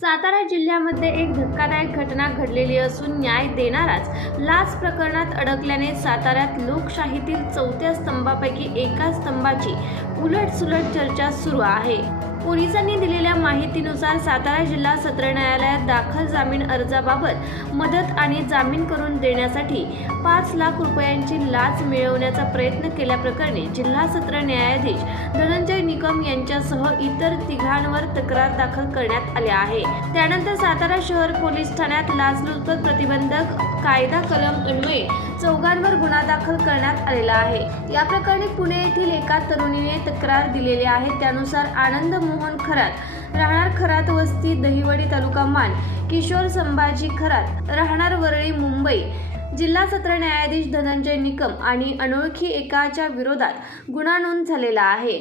सातारा जिल्ह्यामध्ये एक धक्कादायक घटना घडलेली असून न्याय देणाराच लाच प्रकरणात अडकल्याने साताऱ्यात लोकशाहीतील चौथ्या स्तंभापैकी एका स्तंभाची उलटसुलट चर्चा सुरू आहे. पोलिसांनी दिलेल्या माहितीनुसार सातारा जिल्हा सत्र न्यायालयात दाखल जामीन अर्जाबाबत मदत आणि जामीन करून देण्यासाठी पाच लाख रुपयांची लाच मिळवण्याचा प्रयत्न केल्याप्रकरणी जिल्हा सत्र न्यायाधीश धनंजय निकम यांच्यासह इतर तिघांवर तक्रार दाखल करण्यात आल्या आहे. त्यानंतर सातारा शहर पोलीस ठाण्यात लाचलुचपत प्रतिबंधक कायदा कलम अन्वये चौघांवर गुन्हा दाखल करण्यात आलेला आहे. या प्रकरणी पुणे येथील एका तरुणीने तक्रार दिलेली आहे. त्यानुसार आनंद मोहन खरात. राहणार खरात वस्ती दहिवडी तालुका मान किशोर संभाजी खरात. राहणार वरळी मुंबई. जिल्हा सत्र न्यायाधीश धनंजय निकम आणि अनोळखी एकाच्या विरोधात गुन्हा नोंद झालेला आहे.